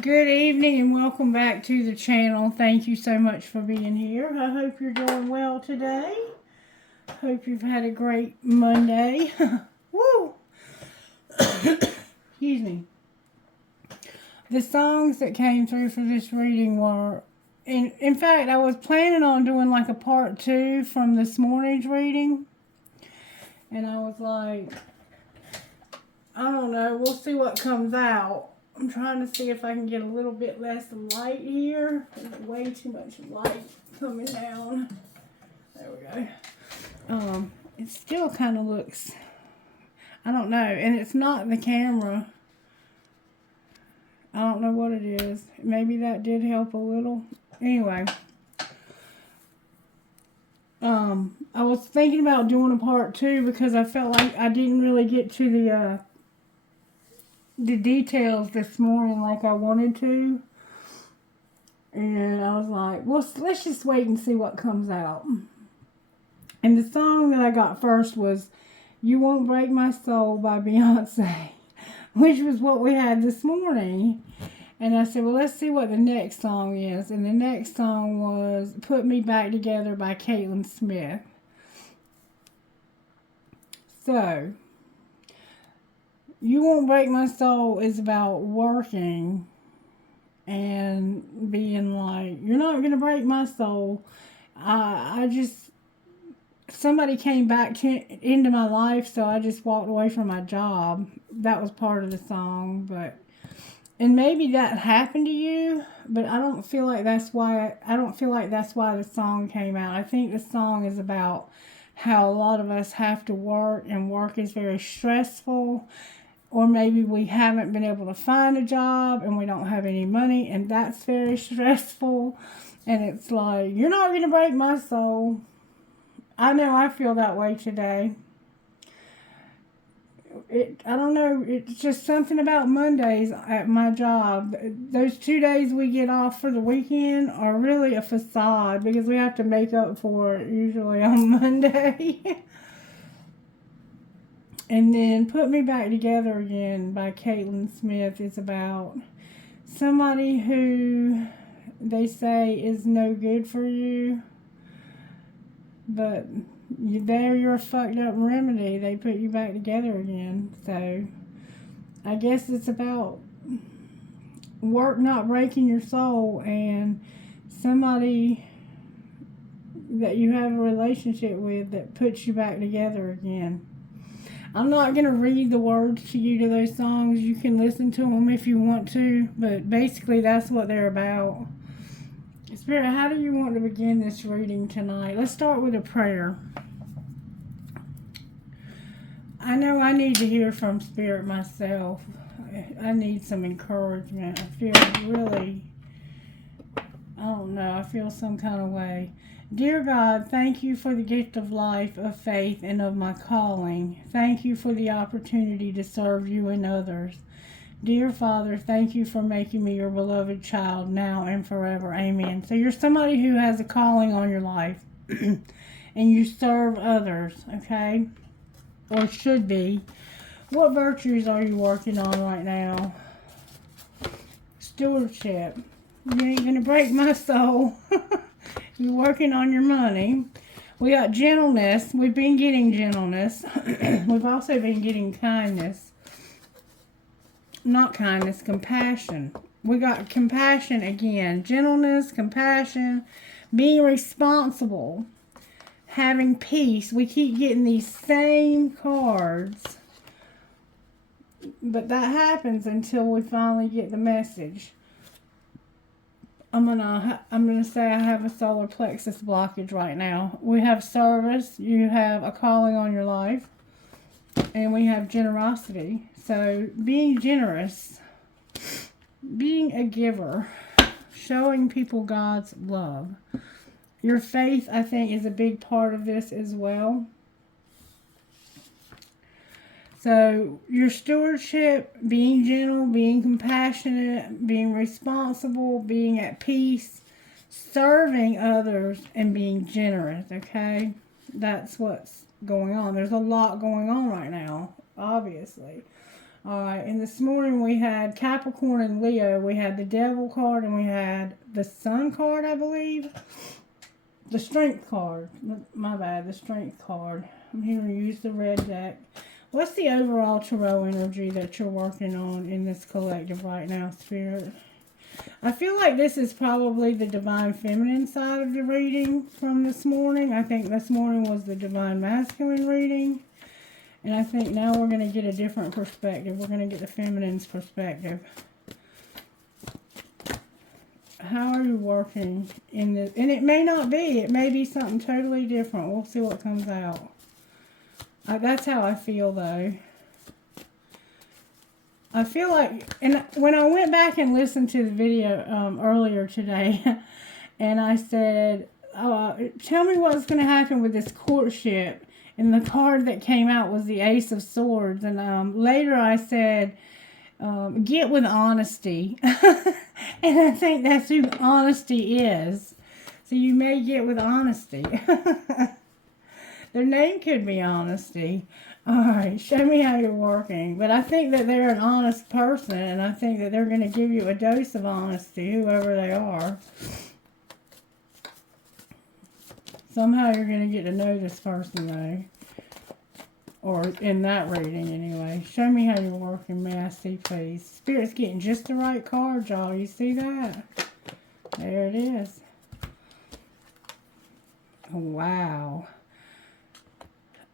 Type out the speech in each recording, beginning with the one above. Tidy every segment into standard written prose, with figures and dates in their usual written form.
Good evening and welcome back to the channel. Thank you so much for being here. I hope you're doing well today. Hope you've had a great Monday. Woo! Excuse me. The songs that came through for this reading were, in fact, I was planning on doing like a part 2 from this morning's reading. And I was like, I don't know, we'll see what comes out. I'm trying to see if I can get a little bit less light here. There's way too much light coming down. There we go. It still kind of looks, I don't know, and it's not the camera. I don't know what it is. Maybe that did help a little. Anyway, I was thinking about doing a part 2 because I felt like I didn't really get to the details this morning like I wanted to. And I was like, well, let's just wait and see what comes out. And the song that I got first was You Won't Break My Soul by Beyonce, which was what we had this morning. And I said, well, let's see what the next song is. And the next song was Put Me Back Together by Caitlin Smith. So, You Won't Break My Soul is about working and being like, you're not going to break my soul. Somebody came back into my life, so I just walked away from my job. That was part of the song, and maybe that happened to you, but I don't feel like that's why the song came out. I think the song is about how a lot of us have to work, and work is very stressful. Or maybe we haven't been able to find a job and we don't have any money, and that's very stressful. And it's like, you're not going to break my soul. I know I feel that way today. I don't know, it's just something about Mondays at my job. Those 2 days we get off for the weekend are really a facade because we have to make up for it usually on Monday. And then Put Me Back Together Again by Caitlin Smith is about somebody who they say is no good for you, but you're a fucked up remedy. They put you back together again. So I guess it's about work not breaking your soul and somebody that you have a relationship with that puts you back together again. I'm not going to read the words to you to those songs. You can listen to them if you want to, but basically that's what they're about. Spirit, how do you want to begin this reading tonight? Let's start with a prayer. I know I need to hear from Spirit myself. I need some encouragement. I feel really, I don't know, I feel some kind of way. Dear God, thank you for the gift of life, of faith, and of my calling. Thank you for the opportunity to serve you and others. Dear Father, thank you for making me your beloved child now and forever. Amen. So you're somebody who has a calling on your life and you serve others, okay? Or should be. What virtues are you working on right now? Stewardship. You ain't going to break my soul. You're working on your money. We got gentleness. We've been getting gentleness. We've also been getting kindness. Not kindness, compassion. We got compassion again. Gentleness, compassion, being responsible, having peace. We keep getting these same cards. But that happens until we finally get the message. I'm gonna say I have a solar plexus blockage right now. We have service, you have a calling on your life, and we have generosity. So being generous, being a giver, showing people God's love. Your faith, I think, is a big part of this as well. So your stewardship, being gentle, being compassionate, being responsible, being at peace, serving others, and being generous, okay? That's what's going on. There's a lot going on right now, obviously. Alright, and this morning we had Capricorn and Leo. We had the Devil card and we had the Sun card, I believe. The Strength card. My bad, the Strength card. I'm here to use the red deck. What's the overall tarot energy that you're working on in this collective right now, Spirit? I feel like this is probably the Divine Feminine side of the reading from this morning. I think this morning was the Divine Masculine reading. And I think now we're going to get a different perspective. We're going to get the feminine's perspective. How are you working in this? And it may not be. It may be something totally different. We'll see what comes out. That's how I feel, though. I feel like, and when I went back and listened to the video earlier today, and I said, tell me what's going to happen with this courtship. And the card that came out was the Ace of Swords. And later I said, get with honesty. And I think that's who honesty is. So you may get with honesty. Their name could be Honesty. Alright, show me how you're working. But I think that they're an honest person. And I think that they're going to give you a dose of honesty, whoever they are. Somehow you're going to get to know this person, though. Or in that reading, anyway. Show me how you're working. May I see, please? Spirit's getting just the right card, y'all. You see that? There it is. Wow.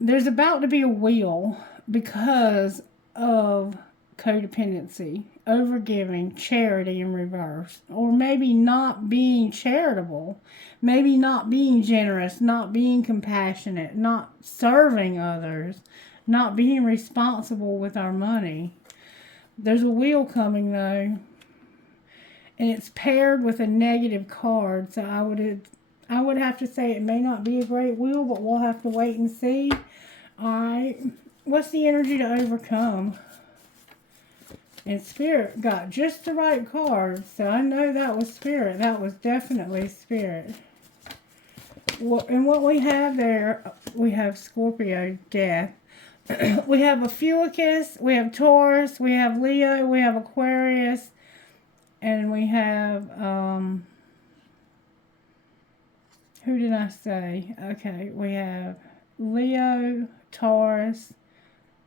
There's about to be a wheel because of codependency, overgiving, charity in reverse, or maybe not being charitable, maybe not being generous, not being compassionate, not serving others, not being responsible with our money. There's a wheel coming, though, and it's paired with a negative card, so I would have to say it may not be a great wheel, but we'll have to wait and see. Alright, what's the energy to overcome? And Spirit got just the right card, so I know that was Spirit. That was definitely Spirit. And what we have there, we have Scorpio, Death. We have Ophiuchus, we have Taurus, we have Leo, we have Aquarius, and we have, who did I say? Okay, we have Leo, Taurus,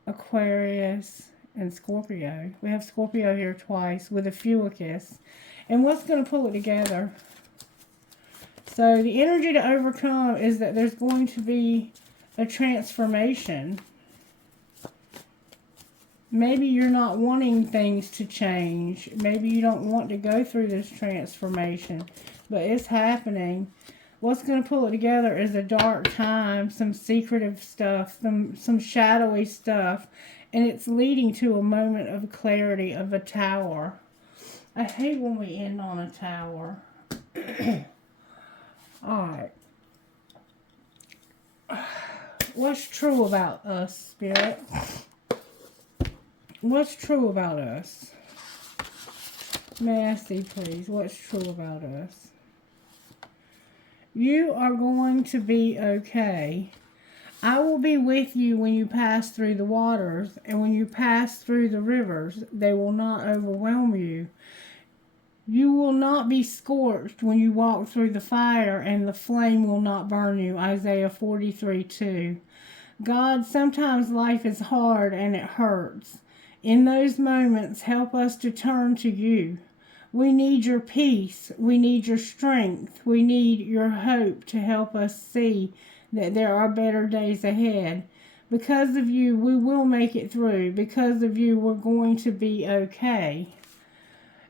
Aquarius, and Scorpio. We have Scorpio here twice with Ophiuchus. And what's going to pull it together? So the energy to overcome is that there's going to be a transformation. Maybe you're not wanting things to change. Maybe you don't want to go through this transformation. But it's happening. What's going to pull it together is a dark time, some secretive stuff, some shadowy stuff. And it's leading to a moment of clarity of a tower. I hate when we end on a tower. Alright. What's true about us, Spirit? What's true about us? May I see, please? What's true about us? You are going to be okay. I will be with you when you pass through the waters, and when you pass through the rivers, they will not overwhelm you. You will not be scorched when you walk through the fire, and the flame will not burn you. Isaiah 43:2. God, sometimes life is hard and it hurts. In those moments, help us to turn to you. We need your peace. We need your strength. We need your hope to help us see that there are better days ahead. Because of you, we will make it through. Because of you, we're going to be okay.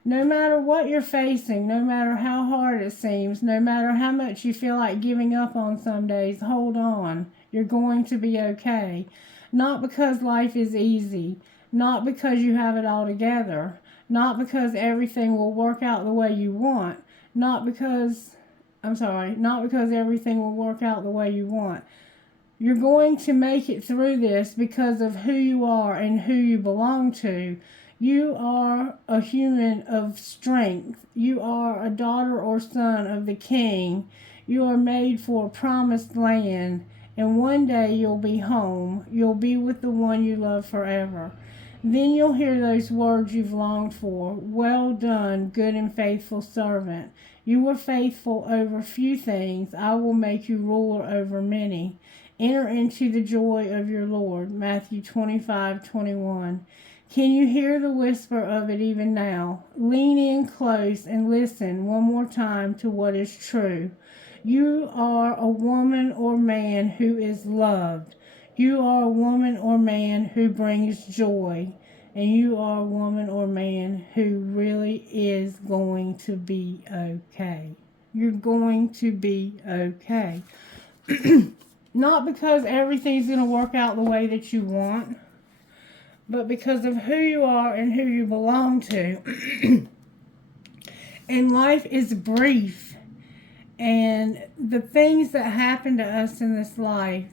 No matter what you're facing, no matter how hard it seems, no matter how much you feel like giving up on some days, hold on. You're going to be okay. Not because life is easy. Not because you have it all together. Not because everything will work out the way you want. Not because everything will work out the way you want. You're going to make it through this because of who you are and who you belong to. You are a human of strength. You are a daughter or son of the King. You are made for a promised land. And one day you'll be home. You'll be with the one you love forever. Then you'll hear those words you've longed for. Well done, good and faithful servant. You were faithful over few things. I will make you ruler over many. Enter into the joy of your Lord. Matthew 25:21. Can you hear the whisper of it even now? Lean in close and listen one more time to what is true. You are a woman or man who is loved. You are a woman or man who brings joy. And you are a woman or man who really is going to be okay. You're going to be okay. Not because everything's going to work out the way that you want, but because of who you are and who you belong to. And life is brief. And the things that happen to us in this life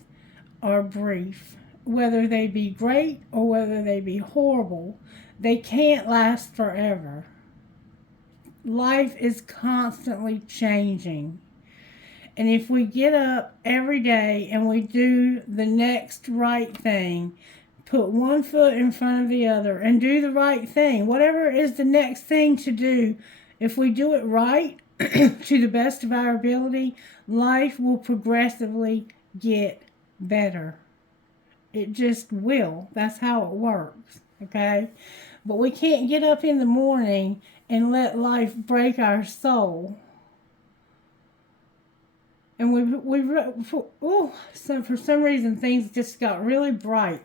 are brief. Whether they be great or whether they be horrible, they can't last forever. Life is constantly changing. And if we get up every day and we do the next right thing, put one foot in front of the other and do the right thing, whatever is the next thing to do, if we do it right to the best of our ability, life will progressively get better. It just will. That's how it works, okay? But we can't get up in the morning and let life break our soul. And for some reason things just got really bright.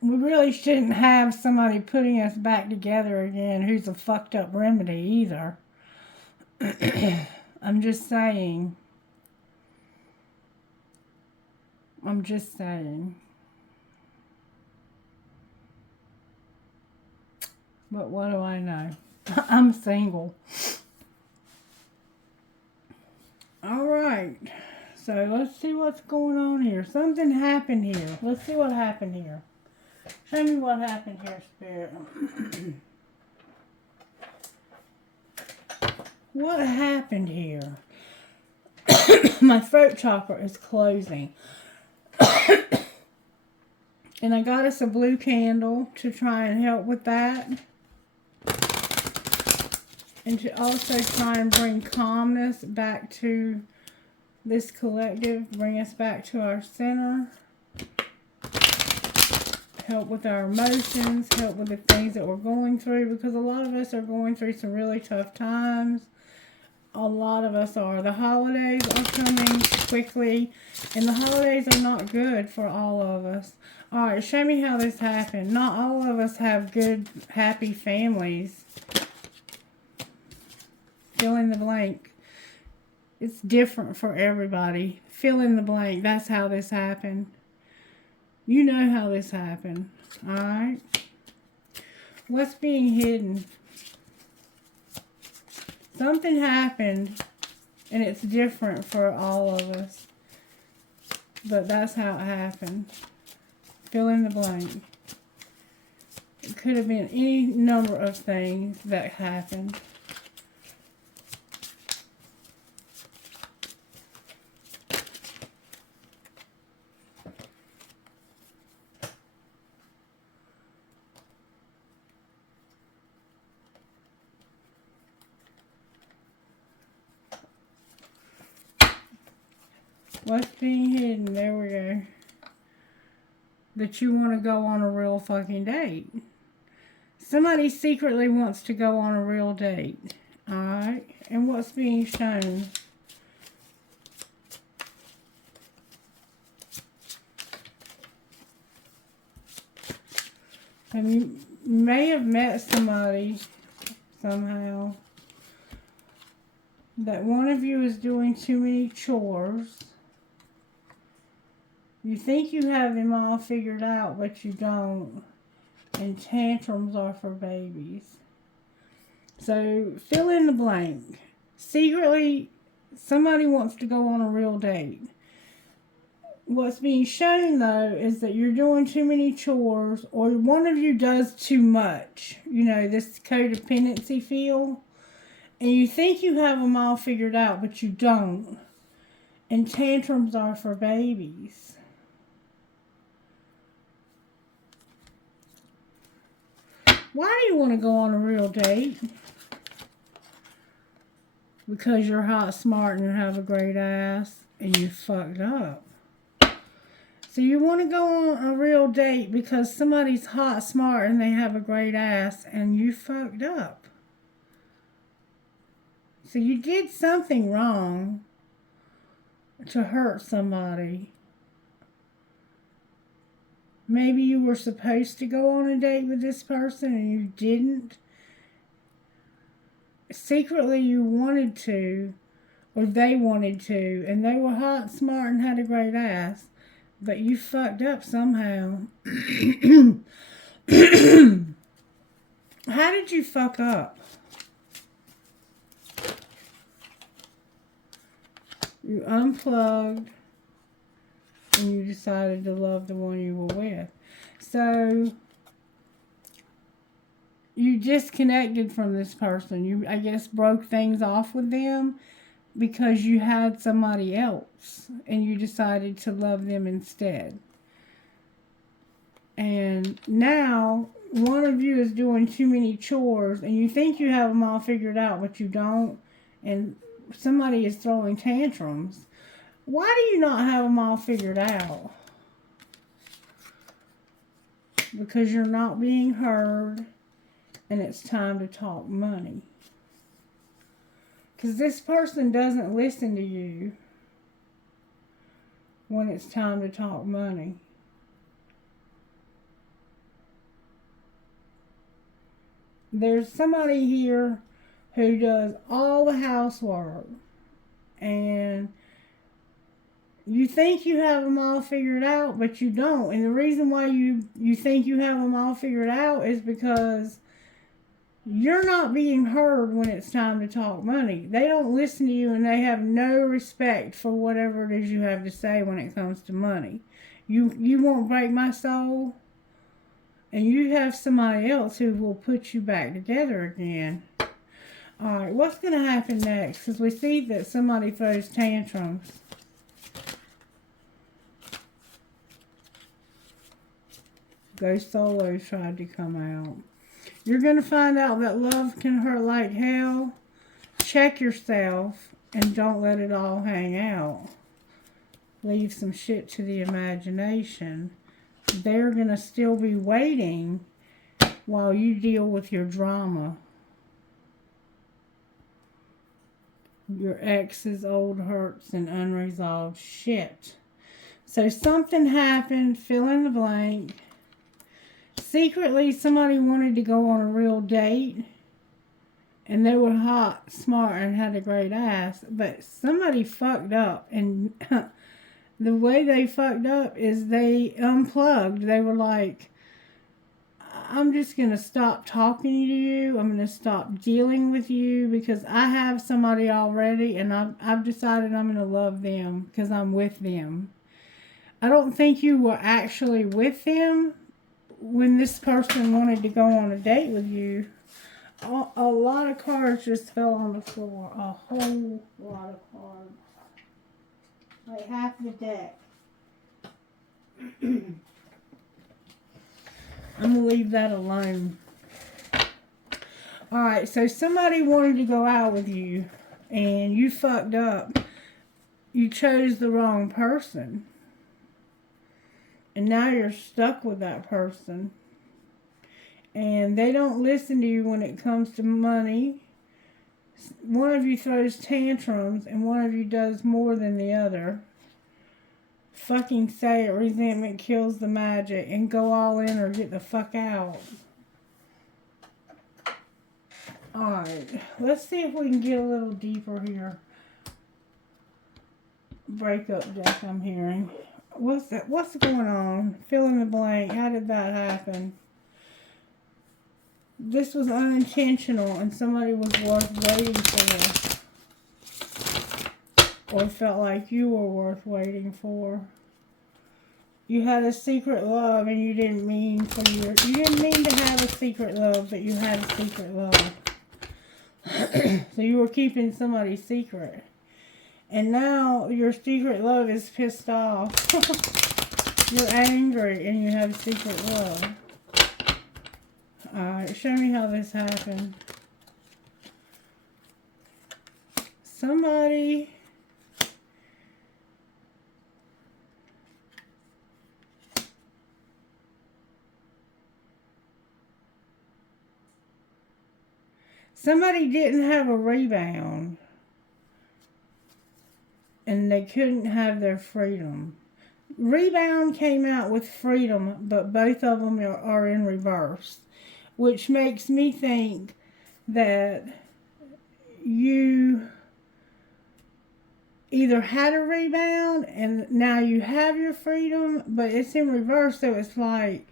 We really shouldn't have somebody putting us back together again who's a fucked up remedy either. I'm just saying. But what do I know? I'm single. Alright. So let's see what's going on here. Something happened here. Let's see what happened here. Show me what happened here, Spirit. What happened here? My throat chakra is closing. And I got us a blue candle to try and help with that. And to also try and bring calmness back to this collective. Bring us back to our center. Help with our emotions. Help with the things that we're going through. Because a lot of us are going through some really tough times. A lot of us are. The holidays are coming quickly. And the holidays are not good for all of us. Alright, show me how this happened. Not all of us have good, happy families. Fill in the blank. It's different for everybody. Fill in the blank. That's how this happened. You know how this happened. Alright? What's being hidden? Something happened, and it's different for all of us. But that's how it happened. Fill in the blank. It could have been any number of things that happened. What's being hidden? There we go. That you want to go on a real fucking date. Somebody secretly wants to go on a real date. Alright? And what's being shown? And you may have met somebody somehow. That one of you is doing too many chores. You think you have them all figured out, but you don't. And tantrums are for babies. So, fill in the blank. Secretly, somebody wants to go on a real date. What's being shown, though, is that you're doing too many chores, or one of you does too much. You know, this codependency feel. And you think you have them all figured out, but you don't. And tantrums are for babies. Why do you want to go on a real date? Because you're hot, smart, and have a great ass, and you fucked up. So you want to go on a real date because somebody's hot, smart, and they have a great ass, and you fucked up. So you did something wrong to hurt somebody. Maybe you were supposed to go on a date with this person and you didn't. Secretly you wanted to, or they wanted to, and they were hot, smart, and had a great ass, but you fucked up somehow. How did you fuck up? You unplugged and you decided to love the one you were with. So you disconnected from this person. You, I guess, broke things off with them because you had somebody else and you decided to love them instead. And now one of you is doing too many chores and you think you have them all figured out, but you don't. And somebody is throwing tantrums. Why do you not have them all figured out? Because you're not being heard and it's time to talk money. Because this person doesn't listen to you when it's time to talk money. There's somebody here who does all the housework and you think you have them all figured out, but you don't. And the reason why you think you have them all figured out is because you're not being heard when it's time to talk money. They don't listen to you and they have no respect for whatever it is you have to say when it comes to money. You won't break my soul, and you have somebody else who will put you back together again. Alright, what's going to happen next? Because we see that somebody throws tantrums. Ghost Solo tried to come out. You're going to find out that love can hurt like hell. Check yourself and don't let it all hang out. Leave some shit to the imagination. They're going to still be waiting while you deal with your drama. Your ex's old hurts and unresolved shit. So something happened, fill in the blank. Secretly, somebody wanted to go on a real date. And they were hot, smart, and had a great ass. But somebody fucked up. And the way they fucked up is they unplugged. They were like, I'm just going to stop talking to you. I'm going to stop dealing with you because I have somebody already. And I've decided I'm going to love them because I'm with them. I don't think you were actually with them when this person wanted to go on a date with you. A lot of cards just fell on the floor. A whole lot of cards. Like half the deck. I'm going to leave that alone. Alright, so somebody wanted to go out with you and you fucked up. You chose the wrong person. And now you're stuck with that person. And they don't listen to you when it comes to money. One of you throws tantrums and one of you does more than the other. Fucking say it, resentment kills the magic, and go all in or get the fuck out. Alright, let's see if we can get a little deeper here. Breakup deck I'm hearing. What's that? What's going on? Fill in the blank. How did that happen? This was unintentional and somebody was worth waiting for. Or felt like you were worth waiting for. You had a secret love and you didn't mean you didn't mean to have a secret love, but you had a secret love. So you were keeping somebody's secret. And now your secret love is pissed off. You're angry and you have secret love. Alright, show me how this happened. Somebody didn't have a rebound and they couldn't have their freedom. Rebound came out with freedom, but both of them are in reverse, which makes me think that you either had a rebound and now you have your freedom, but it's in reverse. So it's like,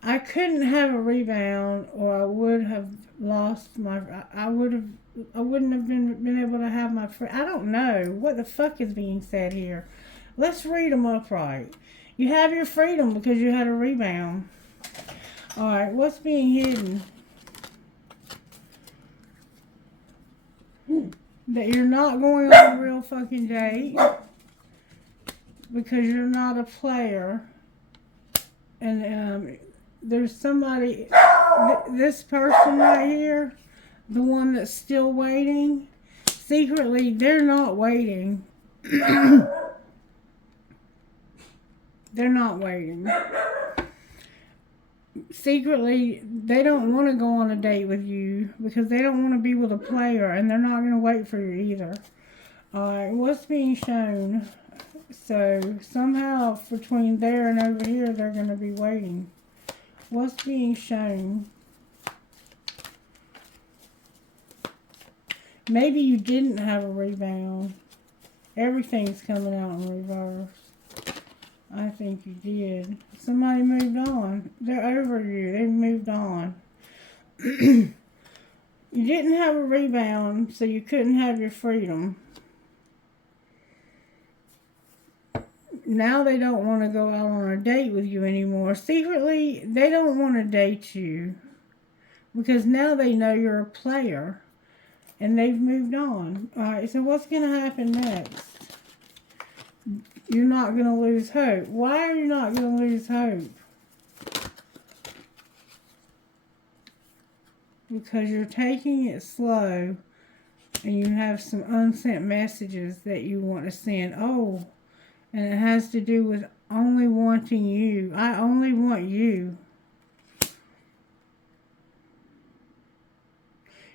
I couldn't have a rebound, or I would have lost my, I wouldn't have been able to have my freedom. I don't know what the fuck is being said here. Let's read them upright. You have your freedom because you had a rebound. Alright, what's being hidden? That you're not going on a real fucking date because you're not a player. And there's somebody, this person right here, the one that's still waiting, secretly they're not waiting. They're not waiting. Secretly, they don't want to go on a date with you because they don't want to be with a player, and they're not going to wait for you either. Alright, what's being shown? So, somehow, between there and over here, they're going to be waiting. What's being shown? Maybe you didn't have a rebound. Everything's coming out in reverse. I think you did. Somebody moved on. They're over you. They've moved on. You didn't have a rebound, so you couldn't have your freedom. Now they don't want to go out on a date with you anymore. Secretly, they don't want to date you because now they know you're a player and they've moved on. Alright, so what's going to happen next? You're not going to lose hope. Why are you not going to lose hope? Because you're taking it slow and you have some unsent messages that you want to send. Oh, and it has to do with only wanting you. I only want you.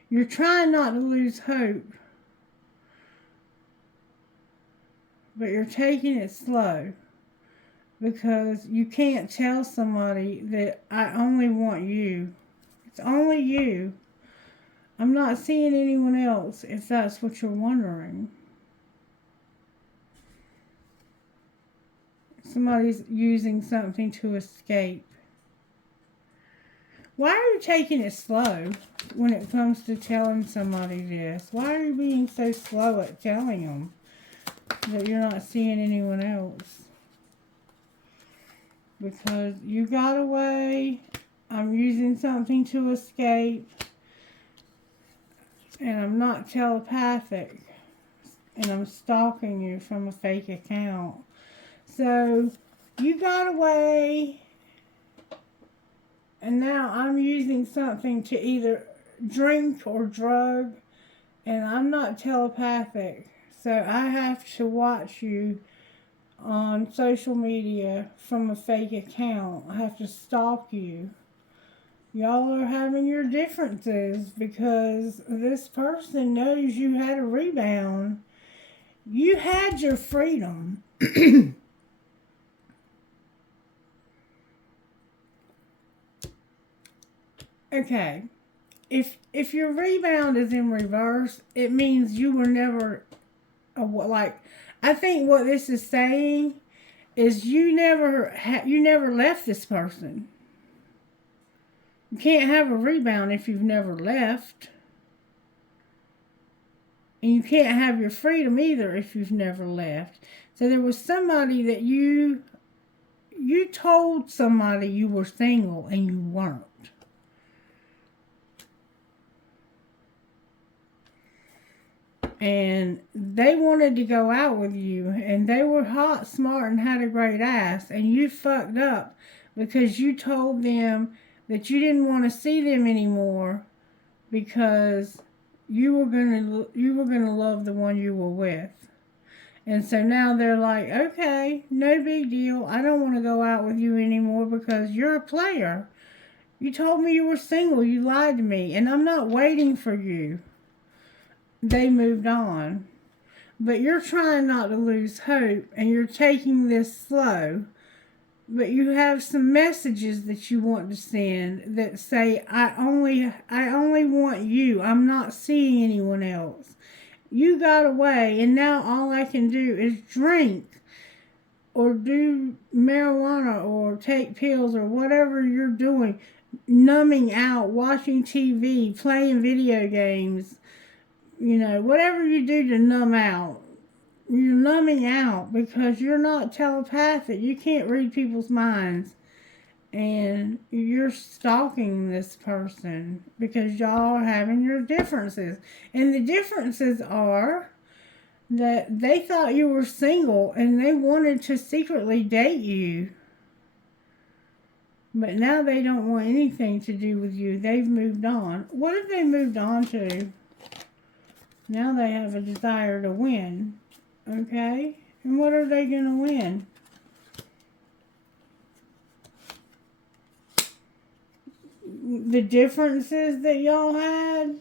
You're trying not to lose hope, but you're taking it slow because you can't tell somebody that I only want you. It's only you. I'm not seeing anyone else, if that's what you're wondering. Somebody's using something to escape. Why are you taking it slow when it comes to telling somebody this? Why are you being so slow at telling them that you're not seeing anyone else? Because you got away. I'm using something to escape. And I'm not telepathic. And I'm stalking you from a fake account. So, you got away. And now I'm using something to either drink or drug. And I'm not telepathic. So I have to watch you on social media from a fake account. I have to stalk you. Y'all are having your differences because this person knows you had a rebound. You had your freedom. Okay. If your rebound is in reverse, it means you were never I think what this is saying is you never left this person. You can't have a rebound if you've never left. And you can't have your freedom either if you've never left. So there was somebody that you told somebody you were single and you weren't. And they wanted to go out with you. And they were hot, smart, and had a great ass. And you fucked up because you told them that you didn't want to see them anymore because you were gonna love the one you were with. And so now they're like, okay, no big deal. I don't want to go out with you anymore because you're a player. You told me you were single. You lied to me. And I'm not waiting for you. They moved on. But you're trying not to lose hope and you're taking this slow. But you have some messages that you want to send that say, I only want you. I'm not seeing anyone else. You got away, and now all I can do is drink or do marijuana or take pills or whatever you're doing, numbing out, watching TV, playing video games, whatever you do to numb out. You're numbing out because you're not telepathic. You can't read people's minds. And you're stalking this person because y'all are having your differences. And the differences are that they thought you were single and they wanted to secretly date you. But now they don't want anything to do with you. They've moved on. What have they moved on to? Now they have a desire to win. Okay? And what are they going to win? The differences that y'all had?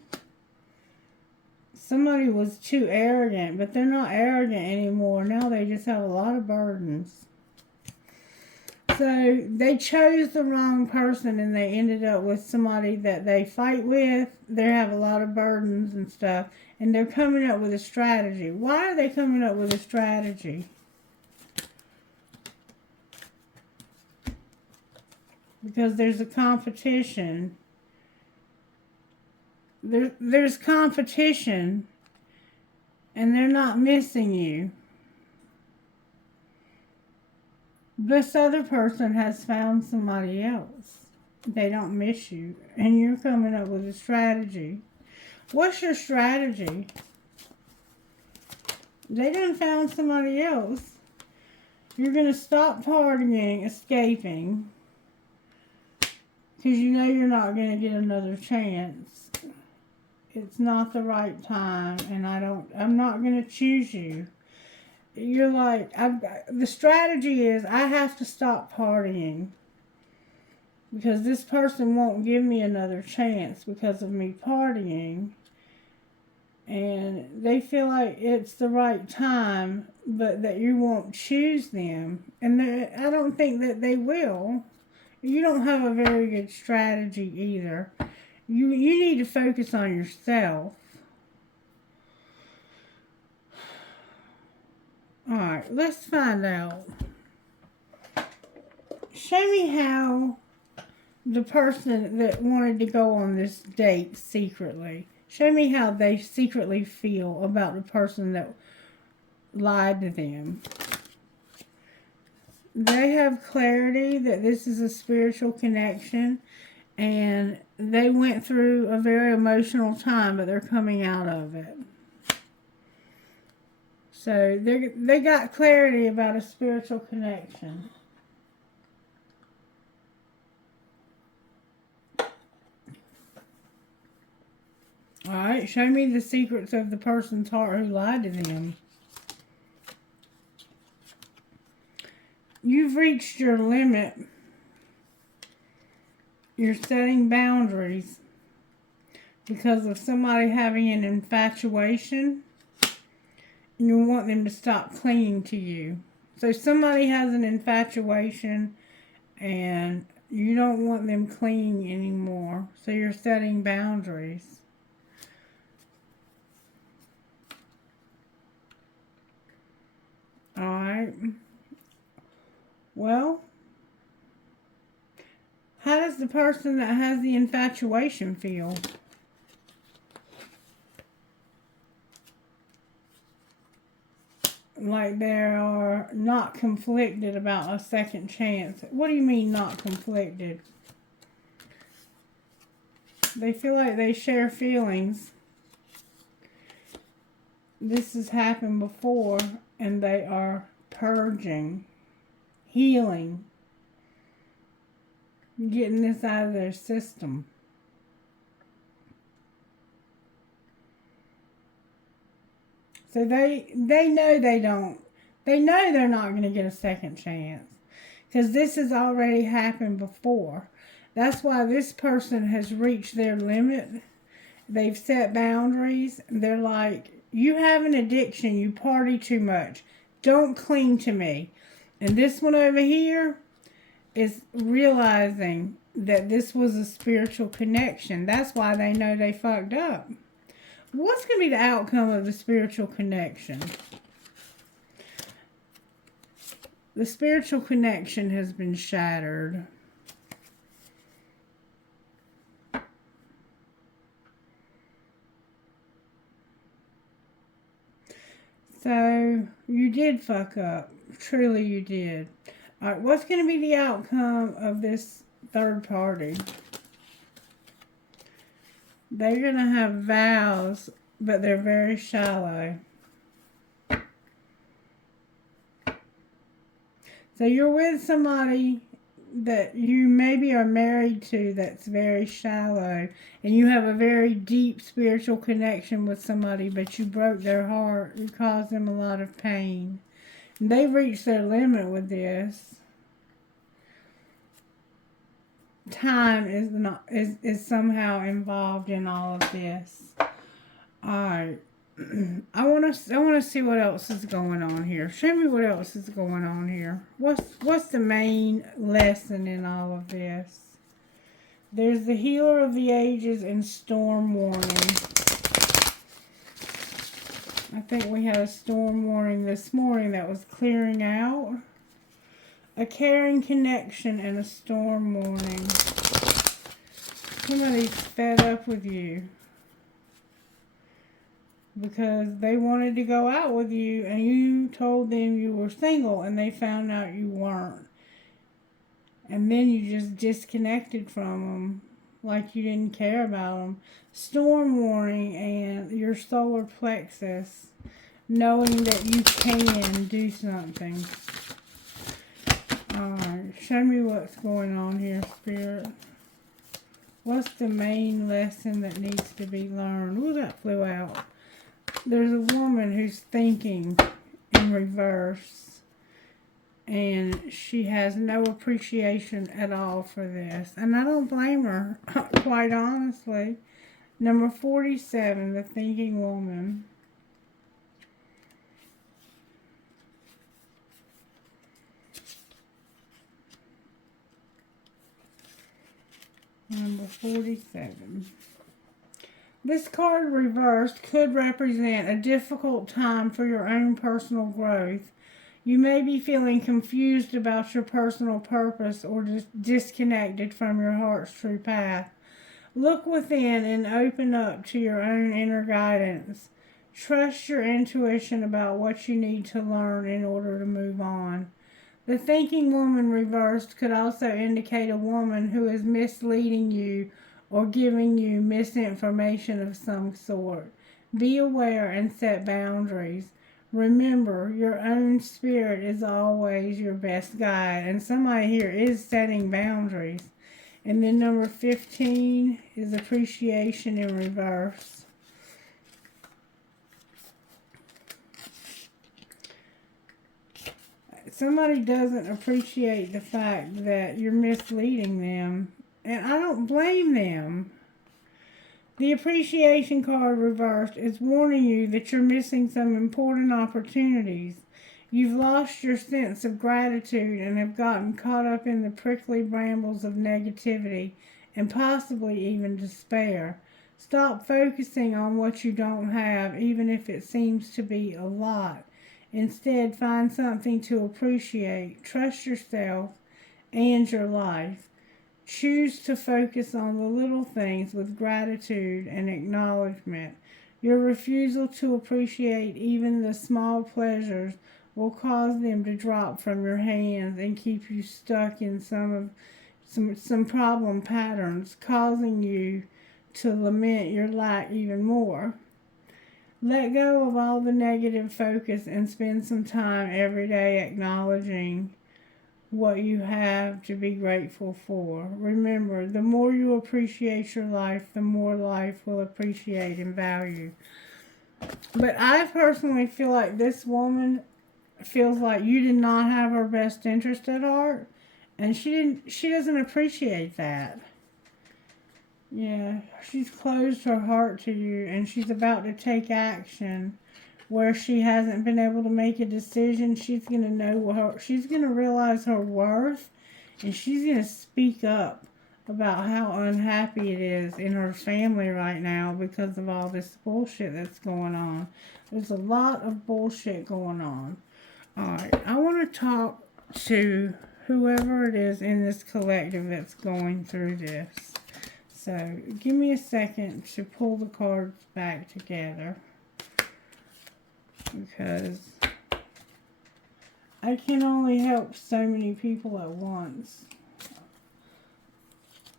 Somebody was too arrogant, but they're not arrogant anymore. Now they just have a lot of burdens. So they chose the wrong person and they ended up with somebody that they fight with. They have a lot of burdens and stuff. And they're coming up with a strategy. Why are they coming up with a strategy? Because there's a competition. There's competition. And they're not missing you. This other person has found somebody else. They don't miss you. And you're coming up with a strategy. What's your strategy? They done found somebody else. You're going to stop partying, escaping. Because you know you're not going to get another chance. It's not the right time. And I'm not going to choose you. You're like, the strategy is I have to stop partying. Because this person won't give me another chance because of me partying. And they feel like it's the right time, but that you won't choose them. And I don't think that they will. You don't have a very good strategy either. You need to focus on yourself. Alright, let's find out. Show me how the person that wanted to go on this date secretly. Show me how they secretly feel about the person that lied to them. They have clarity that this is a spiritual connection and they went through a very emotional time, but they're coming out of it. So they got clarity about a spiritual connection. Alright, show me the secrets of the person's heart who lied to them. You've reached your limit. You're setting boundaries because of somebody having an infatuation. And you want them to stop clinging to you. So somebody has an infatuation and you don't want them clinging anymore. So you're setting boundaries. Alright. Well, how does the person that has the infatuation feel? Like they are not conflicted about a second chance. What do you mean not conflicted? They feel like they share feelings. This has happened before and they are purging, healing. getting this out of their system. So they know they know they're not going to get a second chance because this has already happened before. That's why this person has reached their limit. They've set boundaries. They're like, you have an addiction. You party too much. Don't cling to me. And this one over here is realizing that this was a spiritual connection. That's why they know they fucked up. What's going to be the outcome of the spiritual connection? The spiritual connection has been shattered. So, you did fuck up. Truly you did. Alright, what's going to be the outcome of this third party? They're going to have vows, but they're very shallow. So you're with somebody that you maybe are married to that's very shallow, and you have a very deep spiritual connection with somebody, but you broke their heart. You caused them a lot of pain. And they've reached their limit with this. Time is somehow involved in all of this. Alright. I want to see what else is going on here. Show me what else is going on here. What's the main lesson in all of this? There's the Healer of the Ages and Storm Warning. I think we had a storm warning this morning that was clearing out. A caring connection and a storm warning. Somebody's fed up with you because they wanted to go out with you and you told them you were single and they found out you weren't. And then you just disconnected from them like you didn't care about them. Storm warning and your solar plexus, knowing that you can do something. Alright, show me what's going on here, Spirit. What's the main lesson that needs to be learned? Ooh, that flew out. There's a woman who's thinking in reverse, and she has no appreciation at all for this. And I don't blame her, quite honestly. Number 47, the thinking woman. Number 47. This card reversed could represent a difficult time for your own personal growth. You may be feeling confused about your personal purpose or disconnected from your heart's true path. Look within and open up to your own inner guidance. Trust your intuition about what you need to learn in order to move on. The thinking woman reversed could also indicate a woman who is misleading you or giving you misinformation of some sort. Be aware and set boundaries. Remember, your own spirit is always your best guide, and somebody here is setting boundaries. And then number 15 is appreciation in reverse. Somebody doesn't appreciate the fact that you're misleading them. And I don't blame them. The appreciation card reversed is warning you that you're missing some important opportunities. You've lost your sense of gratitude and have gotten caught up in the prickly brambles of negativity and possibly even despair. Stop focusing on what you don't have, even if it seems to be a lot. Instead, find something to appreciate. Trust yourself and your life. Choose to focus on the little things with gratitude and acknowledgement. Your refusal to appreciate even the small pleasures will cause them to drop from your hands and keep you stuck in some problem patterns, causing you to lament your lack even more. Let go of all the negative focus and spend some time every day acknowledging what you have to be grateful for. Remember, the more you appreciate your life, the more life will appreciate and value. But I personally feel like this woman feels like you did not have her best interest at heart, and she doesn't appreciate that. Yeah, she's closed her heart to you, and she's about to take action where she hasn't been able to make a decision. She's going to know she's going to realize her worth, and she's going to speak up about how unhappy it is in her family right now because of all this bullshit that's going on. There's a lot of bullshit going on. Alright, I want to talk to whoever it is in this collective that's going through this. So, give me a second to pull the cards back together, because I can only help so many people at once.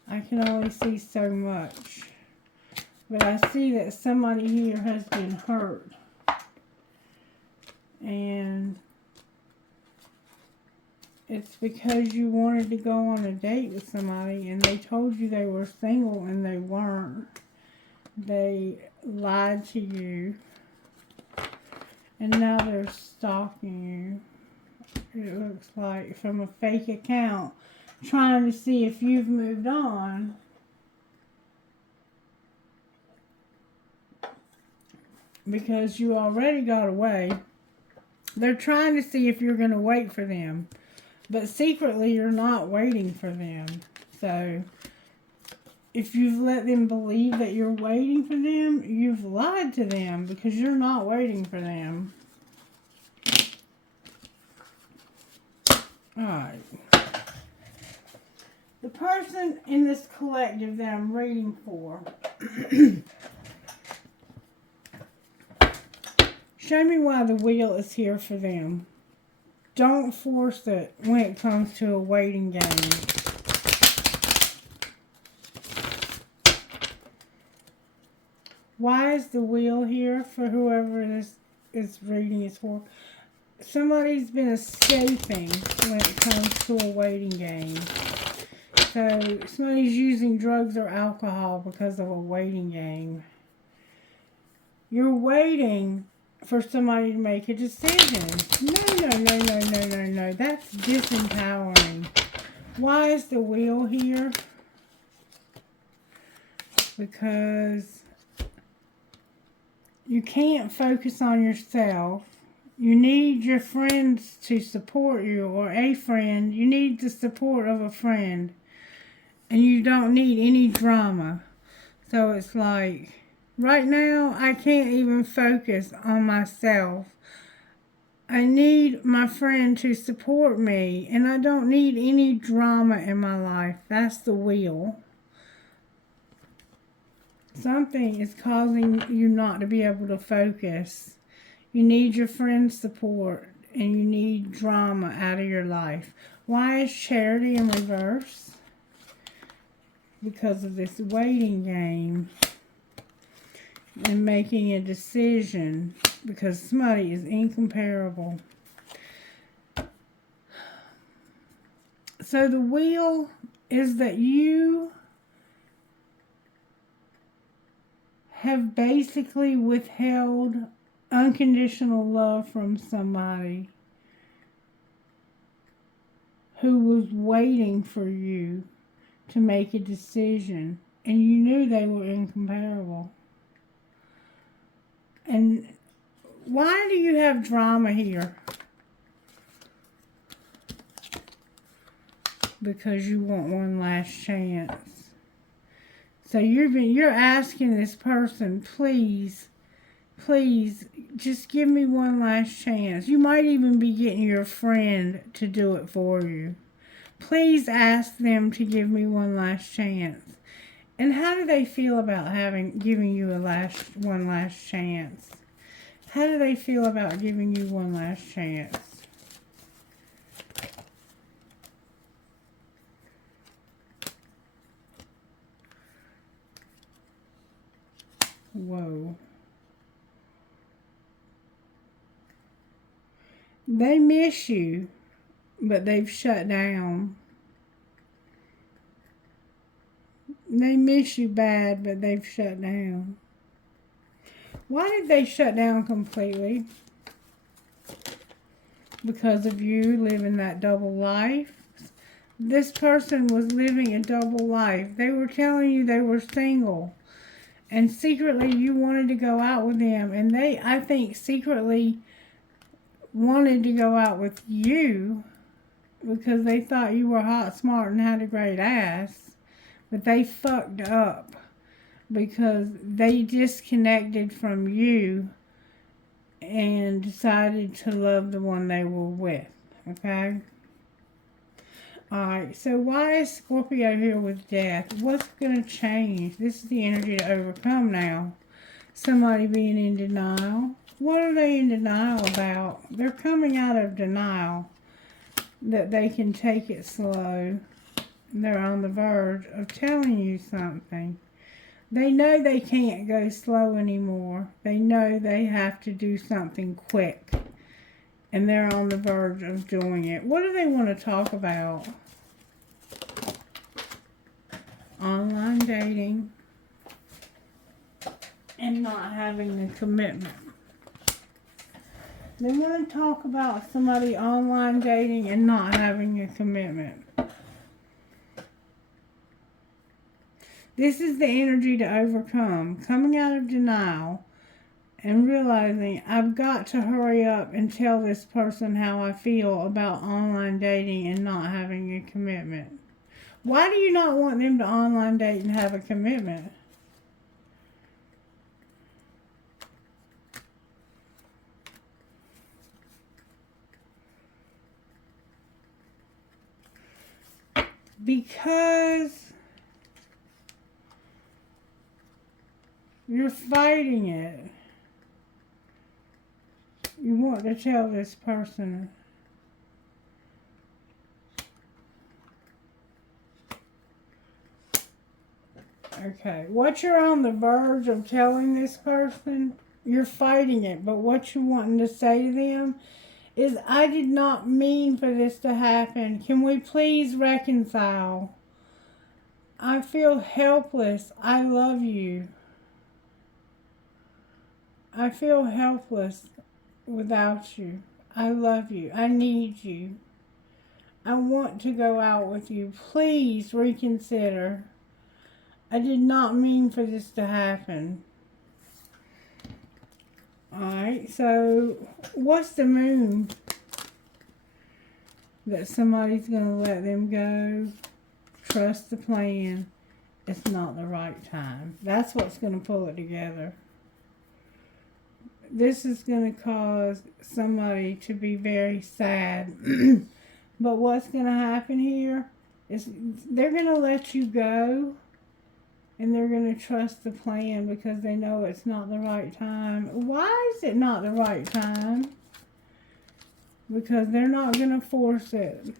I can only see so much. But I see that somebody here has been hurt. And it's because you wanted to go on a date with somebody and they told you they were single and they weren't. They lied to you. And now they're stalking you. It looks like from a fake account, trying to see if you've moved on. Because you already got away. They're trying to see if you're going to wait for them. But secretly, you're not waiting for them. So, if you've let them believe that you're waiting for them, you've lied to them because you're not waiting for them. Alright. The person in this collective that I'm reading for, show me why the wheel is here for them. Don't force it when it comes to a waiting game. Why is the wheel here for whoever this is reading is for? Somebody's been escaping when it comes to a waiting game. So somebody's using drugs or alcohol because of a waiting game. You're waiting for somebody to make a decision. No. That's disempowering. Why is the wheel here? Because you can't focus on yourself. You need your friends to support you, or a friend. You need the support of a friend. And you don't need any drama. So it's like, right now, I can't even focus on myself. I need my friend to support me, and I don't need any drama in my life. That's the wheel. Something is causing you not to be able to focus. You need your friend's support, and you need drama out of your life. Why is Charity in reverse? Because of this waiting game and making a decision, because somebody is incomparable. So the wheel is that you have basically withheld unconditional love from somebody who was waiting for you to make a decision, and you knew they were incomparable. And why do you have drama here? Because you want one last chance. So you're asking this person, please, just give me one last chance. You might even be getting your friend to do it for you. Please ask them to give me one last chance. And how do they feel about giving you one last chance? How do they feel about giving you one last chance? Whoa. They miss you, but they've shut down. They miss you bad, but they've shut down. Why did they shut down completely? Because of you living that double life. This person was living a double life. They were telling you they were single. And secretly you wanted to go out with them. And they, I think, secretly wanted to go out with you because they thought you were hot, smart, and had a great ass. But they fucked up because they disconnected from you and decided to love the one they were with. Okay? Alright, so why is Scorpio here with death? What's going to change? This is the energy to overcome now. Somebody being in denial. What are they in denial about? They're coming out of denial that they can take it slow. They're on the verge of telling you something. They know they can't go slow anymore. They know they have to do something quick. And they're on the verge of doing it. What do they want to talk about? Online dating. And not having a commitment. They want to talk about somebody online dating and not having a commitment. This is the energy to overcome. Coming out of denial and realizing I've got to hurry up and tell this person how I feel about online dating and not having a commitment. Why do you not want them to online date and have a commitment? Because you're fighting it. You want to tell this person. Okay, what you're on the verge of telling this person, you're fighting it, but what you're wanting to say to them is, I did not mean for this to happen. Can we please reconcile? I feel helpless. I love you. I feel helpless without you. I love you. I need you. I want to go out with you. Please reconsider. I did not mean for this to happen. Alright, so what's the moon? That somebody's going to let them go. Trust the plan. It's not the right time. That's what's going to pull it together. This is going to cause somebody to be very sad. But what's going to happen here is they're going to let you go. And they're going to trust the plan because they know it's not the right time. Why is it not the right time? Because they're not going to force it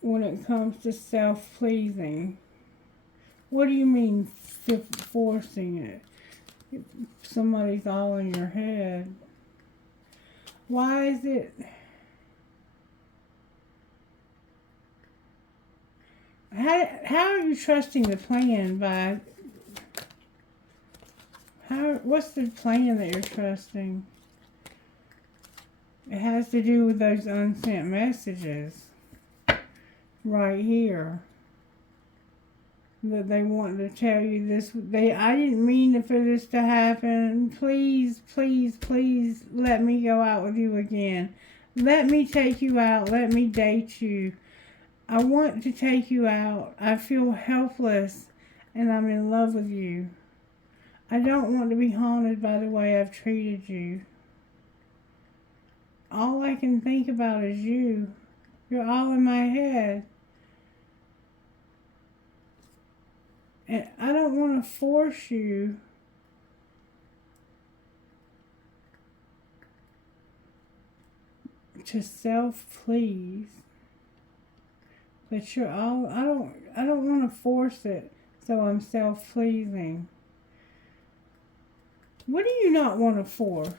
when it comes to self-pleasing. What do you mean forcing it? Somebody's all in your head. Why is it... How are you trusting the plan by... What's the plan that you're trusting? It has to do with those unsent messages. Right here. That they want to tell you this. I didn't mean for this to happen. Please, please, please let me go out with you again. Let me take you out. Let me date you. I want to take you out. I feel helpless and I'm in love with you. I don't want to be haunted by the way I've treated you. All I can think about is you. You're all in my head. And I don't want to force you to self-please. But you're all, I don't want to force it so I'm self-pleasing. What do you not want to force?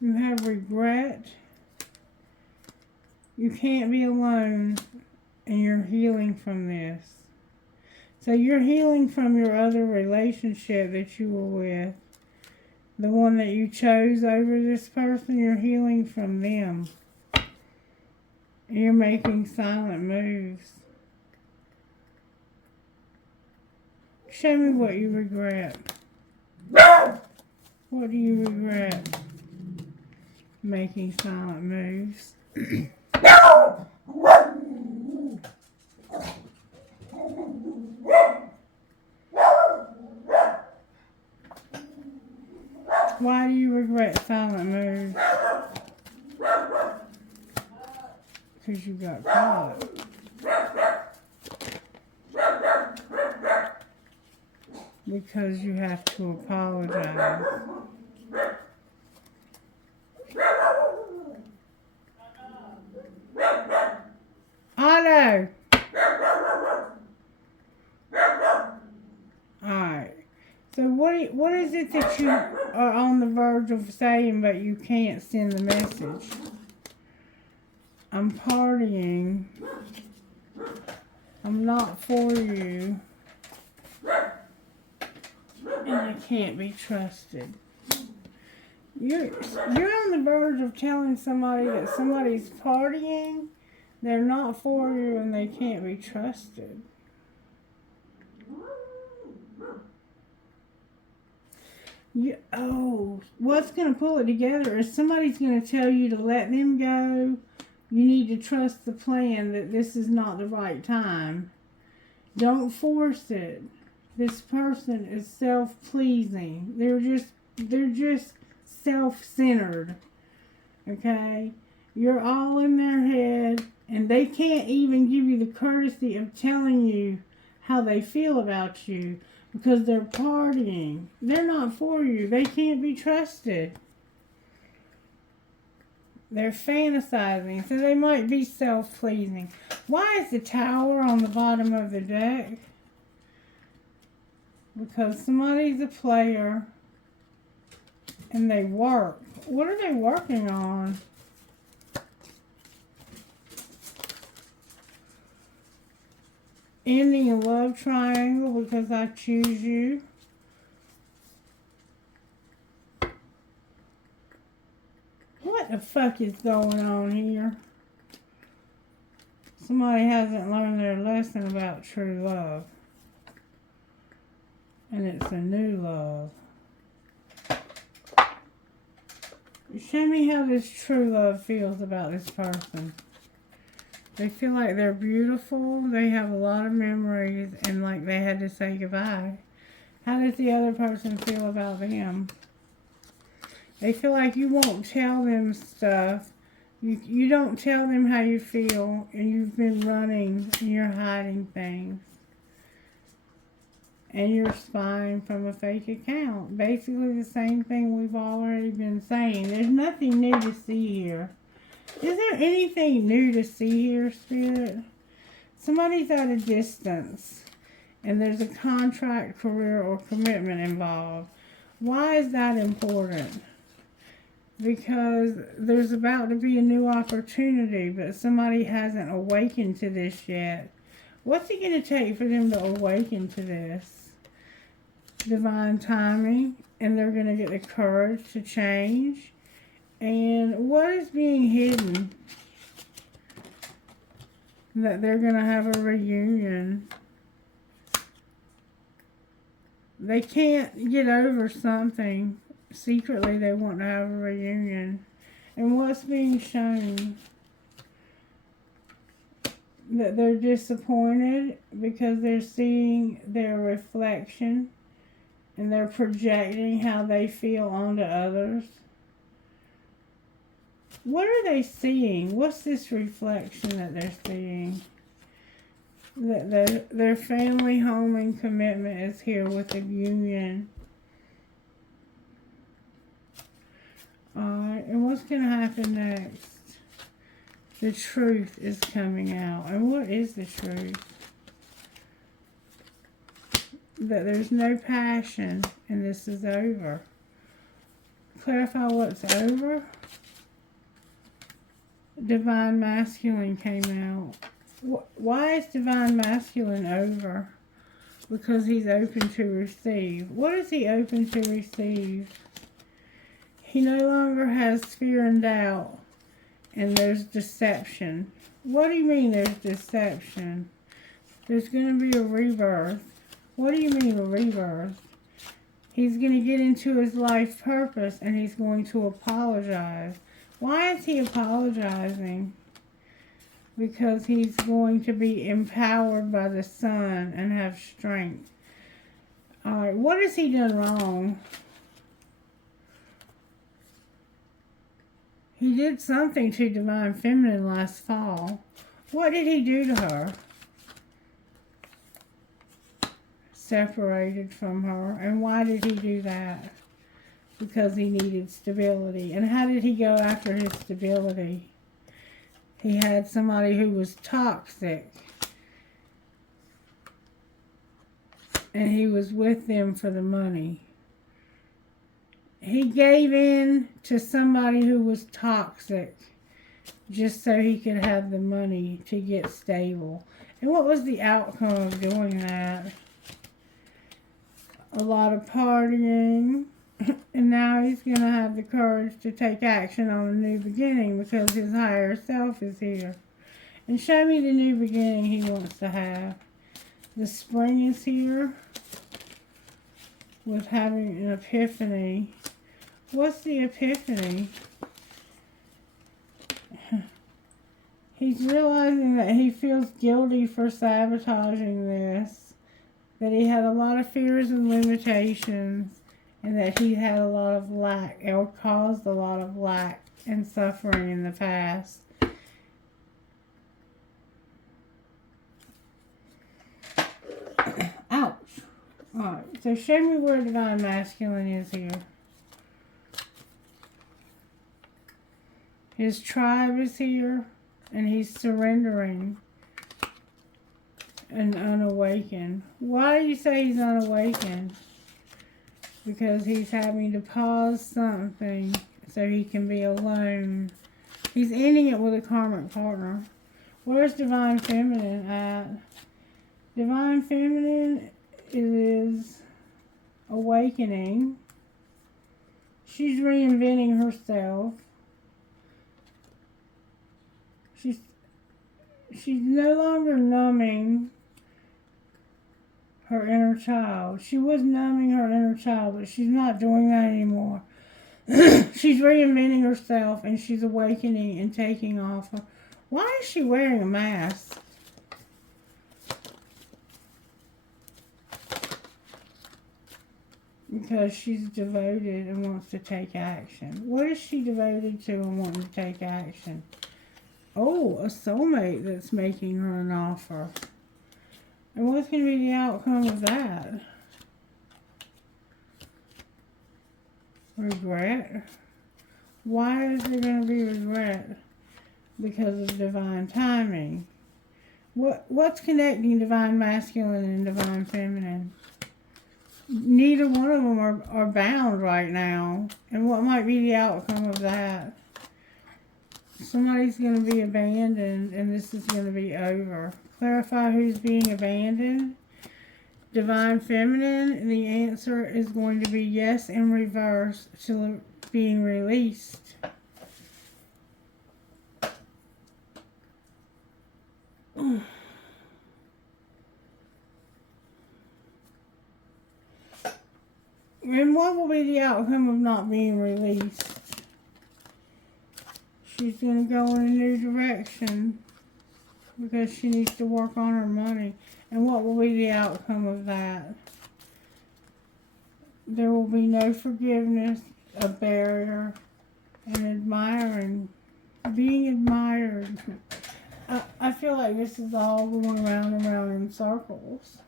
You have regret. You can't be alone, and you're healing from this. So you're healing from your other relationship that you were with. The one that you chose over this person, you're healing from them. You're making silent moves. Show me what you regret. What do you regret? Making silent moves. Why do you regret silent moves? Because you got caught. Because you have to apologize. Otto! Alright. So what is it that you are on the verge of saying but you can't send the message? I'm partying. I'm not for you. And I can't be trusted. You're on the verge of telling somebody that somebody's partying, they're not for you, and they can't be trusted. What's going to pull it together is somebody's going to tell you to let them go. You need to trust the plan, that this is not the right time. Don't force it. This person is self-pleasing. They're just self-centered. Okay? You're all in their head, and they can't even give you the courtesy of telling you how they feel about you because they're partying. They're not for you. They can't be trusted. They're fantasizing, so they might be self-pleasing. Why is the Tower on the bottom of the deck? Because somebody's a player and they work. What are they working on? Ending a love triangle because I choose you. What the fuck is going on here? Somebody hasn't learned their lesson about true love. And it's a new love. Show me how this true love feels about this person. They feel like they're beautiful. They have a lot of memories and like they had to say goodbye. How does the other person feel about them? They feel like you won't tell them stuff. You don't tell them how you feel, and you've been running and you're hiding things. And you're spying from a fake account. Basically the same thing we've already been saying. There's nothing new to see here. Is there anything new to see here, Spirit? Somebody's at a distance, and there's a contract, career, or commitment involved. Why is that important? Because there's about to be a new opportunity, but somebody hasn't awakened to this yet. What's it going to take for them to awaken to this? Divine timing, and they're going to get the courage to change. And what is being hidden? That they're going to have a reunion. They can't get over something. Secretly, they want to have a reunion. And what's being shown? That they're disappointed because they're seeing their reflection and they're projecting how they feel onto others. What are they seeing? What's this reflection that they're seeing? That their family, home, and commitment is here with a union. Alright, and what's going to happen next? The truth is coming out. And what is the truth? That there's no passion and this is over. clarify what's over. Divine Masculine came out. Why is Divine Masculine over? Because he's open to receive. What is he open to receive? He no longer has fear and doubt. And there's deception. What do you mean there's deception? There's going to be a rebirth. What do you mean a rebirth? He's going to get into his life purpose and he's going to apologize. Why is he apologizing? Because he's going to be empowered by the sun and have strength. Alright, what has he done wrong? He did something to Divine Feminine last fall. What did he do to her? Separated from her. And why did he do that? Because he needed stability. And how did he go after his stability? He had somebody who was toxic. And he was with them for the money. He gave in to somebody who was toxic just so he could have the money to get stable. And what was the outcome of doing that? A lot of partying. And now he's going to have the courage to take action on a new beginning because his higher self is here. And show me the new beginning he wants to have. The spring is here with having an epiphany. What's the epiphany? He's realizing that he feels guilty for sabotaging this. That he had a lot of fears and limitations. And that he had a lot of lack, or caused a lot of lack and suffering in the past. Ouch. Alright, so show me where Divine Masculine is here. His tribe is here, and he's surrendering and unawakened. Why do you say he's unawakened? Because he's having to pause something so he can be alone. He's ending it with a karmic partner. Where's Divine Feminine at? Divine Feminine is awakening. She's reinventing herself. She's no longer numbing her inner child. She was numbing her inner child, but she's not doing that anymore. She's reinventing herself, and she's awakening and taking off. Why is she wearing a mask? Because she's devoted and wants to take action. What is she devoted to and wanting to take action? Oh, a soulmate that's making her an offer. And what's going to be the outcome of that? Regret. Why is there going to be regret? Because of divine timing. What's connecting Divine Masculine and Divine Feminine? Neither one of them are bound right now. And what might be the outcome of that? Somebody's going to be abandoned, and this is going to be over. Clarify who's being abandoned. Divine Feminine, the answer is going to be yes in reverse to being released. And what will be the outcome of not being released? She's going to go in a new direction because she needs to work on her money. And what will be the outcome of that? There will be no forgiveness, a barrier, and admiring. Being admired. I feel like this is all going round and round in circles.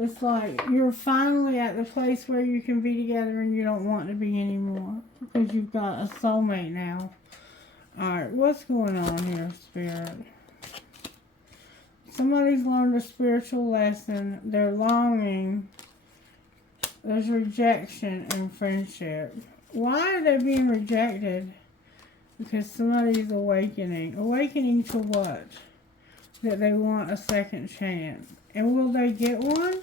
It's like you're finally at the place where you can be together and you don't want to be anymore. Because you've got a soulmate now. Alright, what's going on here, Spirit? Somebody's learned a spiritual lesson. They're longing. There's rejection in friendship. Why are they being rejected? Because somebody's awakening. Awakening to what? That they want a second chance. And will they get one?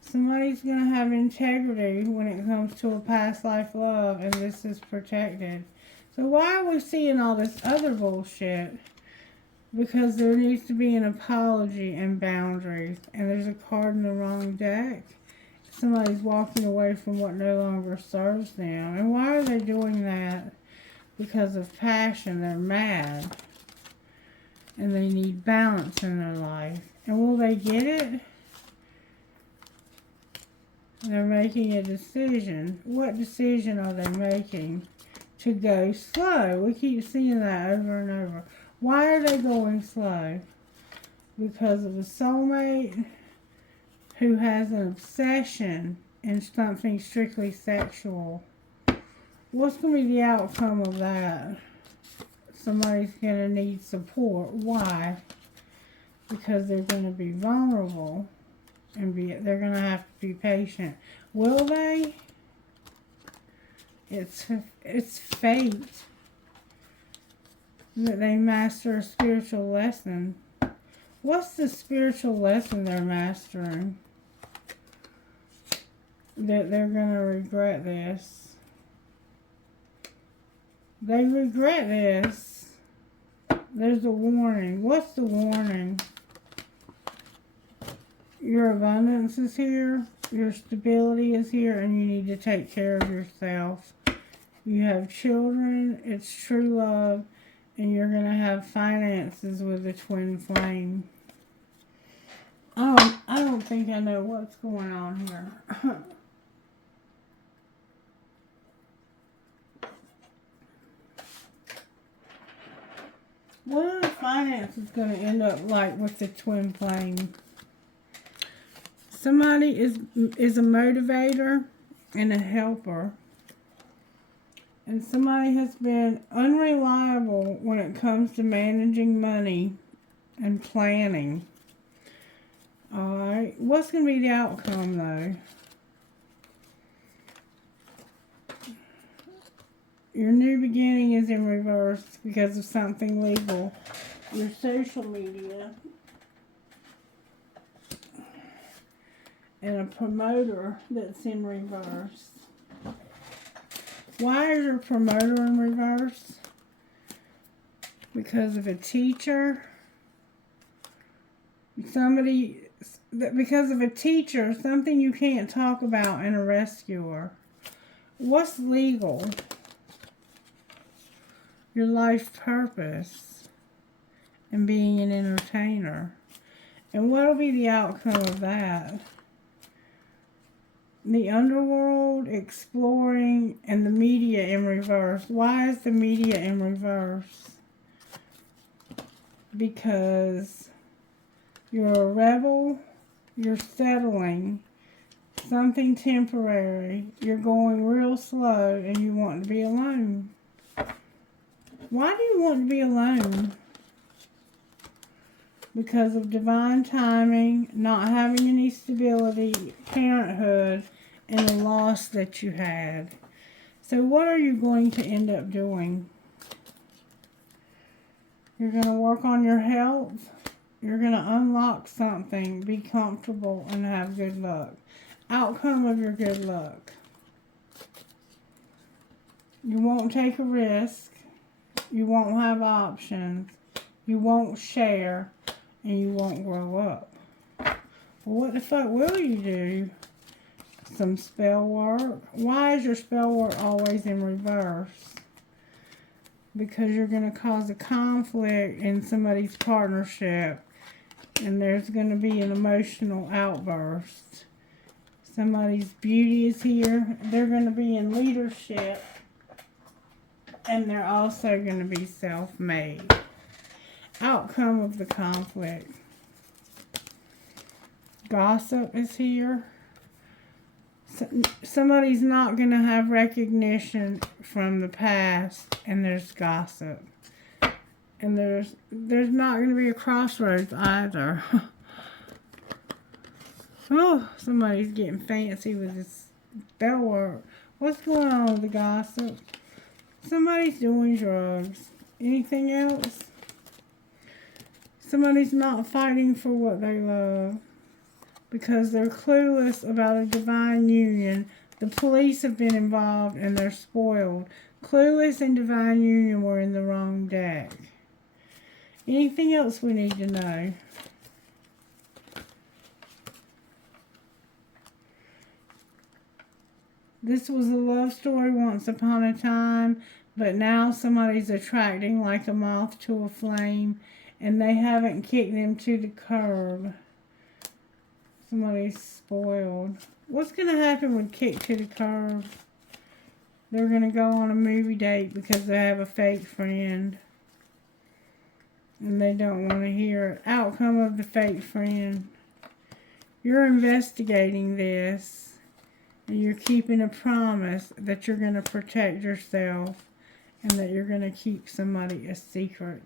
Somebody's going to have integrity when it comes to a past life love, and this is protected. So why are we seeing all this other bullshit? Because there needs to be an apology and boundaries. And there's a card in the wrong deck. Somebody's walking away from what no longer serves them. And why are they doing that? Because of passion. They're mad. And they need balance in their life. And will they get it? They're making a decision. What decision are they making? To go slow. We keep seeing that over and over. Why are they going slow? Because of a soulmate who has an obsession in something strictly sexual. What's going to be the outcome of that? Somebody's going to need support. Why? Because they're going to be vulnerable. And they're going to have to be patient. Will they? It's fate that they master a spiritual lesson. What's the spiritual lesson they're mastering? That they're going to regret this. They regret this. There's a warning. What's the warning? Your abundance is here, your stability is here, and you need to take care of yourself. You have children, it's true love, and you're going to have finances with a twin flame. I don't think I know what's going on here. What are the finances going to end up like with the twin flame? Somebody is a motivator and a helper. And somebody has been unreliable when it comes to managing money and planning. Alright, what's going to be the outcome though? Your new beginning is in reverse because of something legal. Your social media. And a promoter that's in reverse. Why is your promoter in reverse? Because of a teacher. Because of a teacher, something you can't talk about, and a rescuer. What's legal? Your life purpose and being an entertainer. And what will be the outcome of that? The underworld, exploring, and the media in reverse. Why is the media in reverse? Because you're a rebel, you're settling, something temporary, you're going real slow, and you want to be alone. Why do you want to be alone? Because of divine timing, not having any stability, parenthood, and the loss that you had. So what are you going to end up doing? You're going to work on your health. You're going to unlock something, be comfortable, and have good luck. Outcome of your good luck. You won't take a risk. You won't have options. You won't share. And you won't grow up. Well, what the fuck will you do? Some spell work. Why is your spell work always in reverse? Because you're going to cause a conflict in somebody's partnership. And there's going to be an emotional outburst. Somebody's beauty is here. They're going to be in leadership. And they're also going to be self-made. Outcome of the conflict. Gossip is here. Somebody's not going to have recognition from the past, and there's gossip. And there's not going to be a crossroads either. Oh, somebody's getting fancy with this spell work. What's going on with the gossip? Somebody's doing drugs. Anything else? Somebody's not fighting for what they love because they're clueless about a divine union. The police have been involved and they're spoiled. Clueless and divine union were in the wrong deck. Anything else we need to know? This was a love story once upon a time, but now somebody's attracting like a moth to a flame, and they haven't kicked them to the curb. Somebody's spoiled. What's going to happen with kick to the curb? They're going to go on a movie date because they have a fake friend. And they don't want to hear it. Outcome of the fake friend. You're investigating this. And you're keeping a promise that you're going to protect yourself. And that you're going to keep somebody a secret.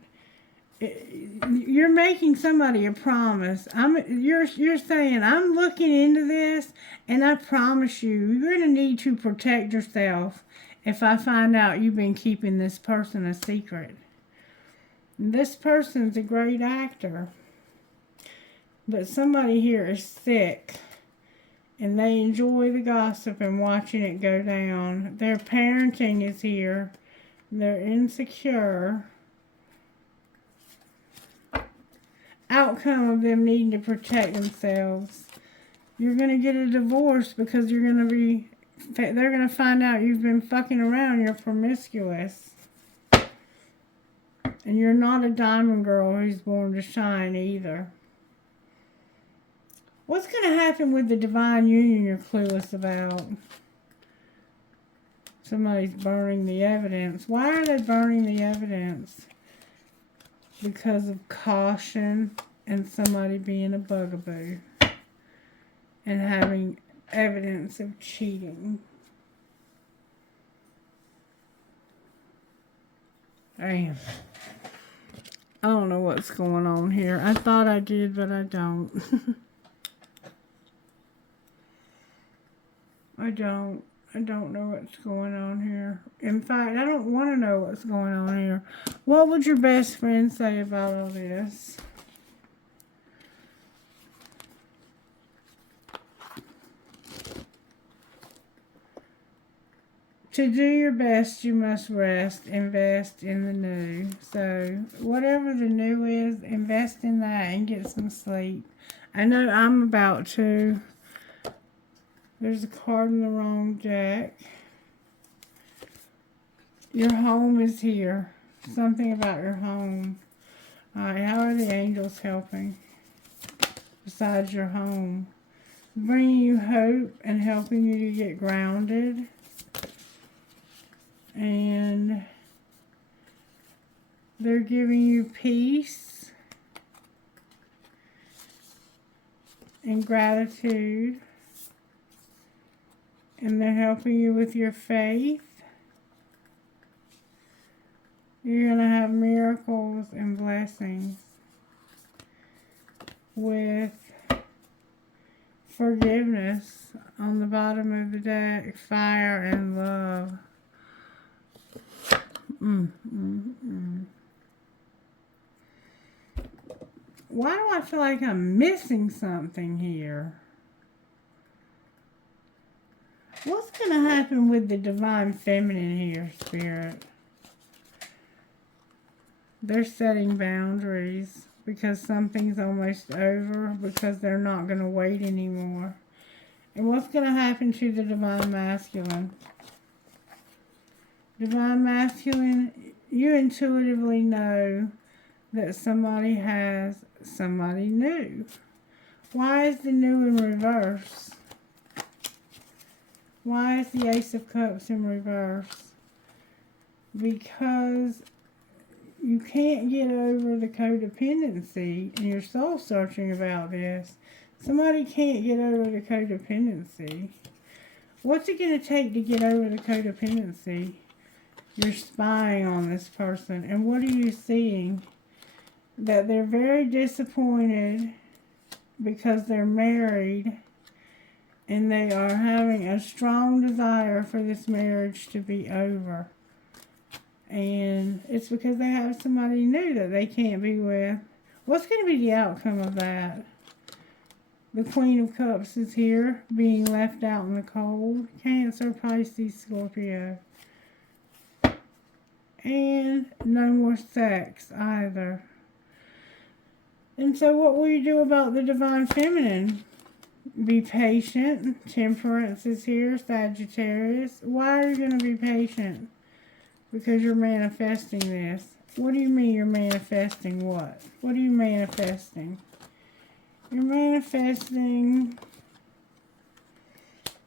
You're making somebody a promise. You're saying, I'm looking into this, and I promise you, you're going to need to protect yourself if I find out you've been keeping this person a secret. This person's a great actor, but somebody here is sick, and they enjoy the gossip and watching it go down. Their parenting is here. They're insecure. Outcome of them needing to protect themselves. You're going to get a divorce because they're going to find out you've been fucking around. You're promiscuous. And you're not a diamond girl who's born to shine either. What's going to happen with the divine union you're clueless about? Somebody's burning the evidence. Why are they burning the evidence? Because of caution and somebody being a bugaboo and having evidence of cheating. Damn. I don't know what's going on here. I thought I did, but I don't. I don't know what's going on here. In fact, I don't want to know what's going on here. What would your best friend say about all this? To do your best, you must rest. Invest in the new. So, whatever the new is, invest in that and get some sleep. I know I'm about to. There's a card in the wrong deck. Your home is here. Something about your home. Alright, how are the angels helping? Besides your home. Bringing you hope and helping you to get grounded. And they're giving you peace and gratitude. And they're helping you with your faith. You're going to have miracles and blessings with forgiveness on the bottom of the deck, fire and love. Why do I feel like I'm missing something here? What's going to happen with the divine feminine here, Spirit? They're setting boundaries because something's almost over, because they're not going to wait anymore. And what's going to happen to the divine masculine? Divine masculine, you intuitively know that somebody has somebody new. Why is the new in reverse? Why is the Ace of Cups in reverse? Because you can't get over the codependency, and you're soul searching about this. Somebody can't get over the codependency. What's it going to take to get over the codependency? You're spying on this person. And what are you seeing? That they're very disappointed because they're married And they are having a strong desire for this marriage to be over. And it's because they have somebody new that they can't be with. What's going to be the outcome of that? The Queen of Cups is here, being left out in the cold. Cancer, Pisces, Scorpio. And no more sex either. And so what will you do about the Divine Feminine? Be patient. Temperance is here, Sagittarius. Why are you going to be patient? Because you're manifesting this. What do you mean you're manifesting what? What are you manifesting? You're manifesting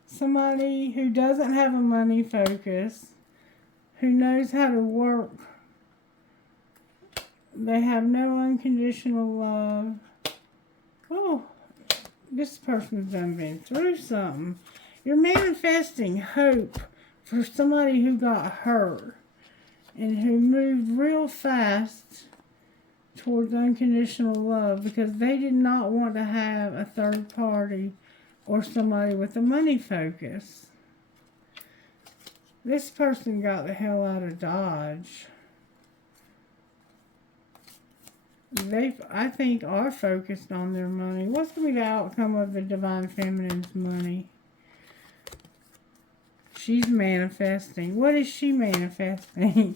somebody who doesn't have a money focus, who knows how to work. They have no unconditional love. Oh, this person's done been through something. You're manifesting hope for somebody who got hurt and who moved real fast towards unconditional love because they did not want to have a third party or somebody with a money focus. This person got the hell out of Dodge. They, I think, are focused on their money. What's going to be the outcome of the Divine Feminine's money? She's manifesting. What is she manifesting?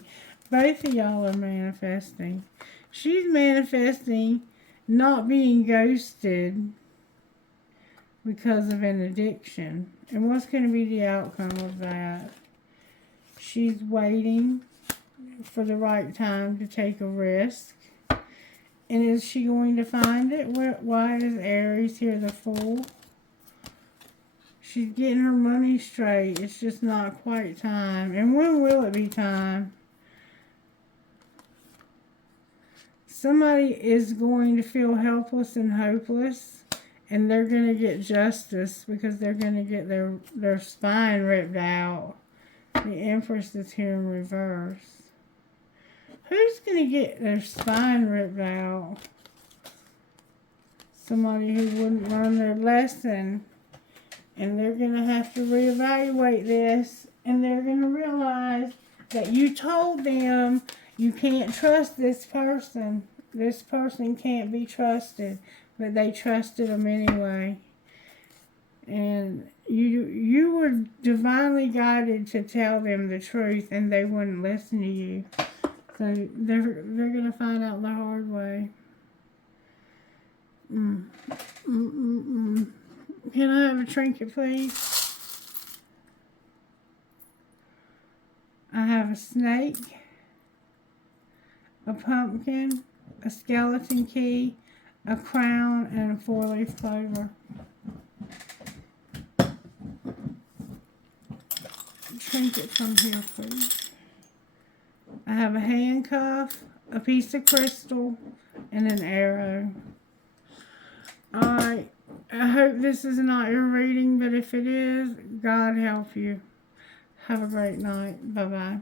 Both of y'all are manifesting. She's manifesting not being ghosted because of an addiction. And what's going to be the outcome of that? She's waiting for the right time to take a risk. And is she going to find it? Why is Aries here, the Fool? She's getting her money straight. It's just not quite time. And when will it be time? Somebody is going to feel helpless and hopeless. And they're going to get justice because they're going to get their spine ripped out. The Empress is here in reverse. Who's going to get their spine ripped out? Somebody who wouldn't learn their lesson. And they're going to have to reevaluate this. And they're going to realize that you told them you can't trust this person. This person can't be trusted. But they trusted them anyway. And you were divinely guided to tell them the truth. And they wouldn't listen to you. So they're going to find out the hard way. Can I have a trinket, please? I have a snake, a pumpkin, a skeleton key, a crown, and a 4-leaf clover. Trinket from here, please. I have a handcuff, a piece of crystal, and an arrow. Alright, I hope this is not your reading, but if it is, God help you. Have a great night. Bye-bye.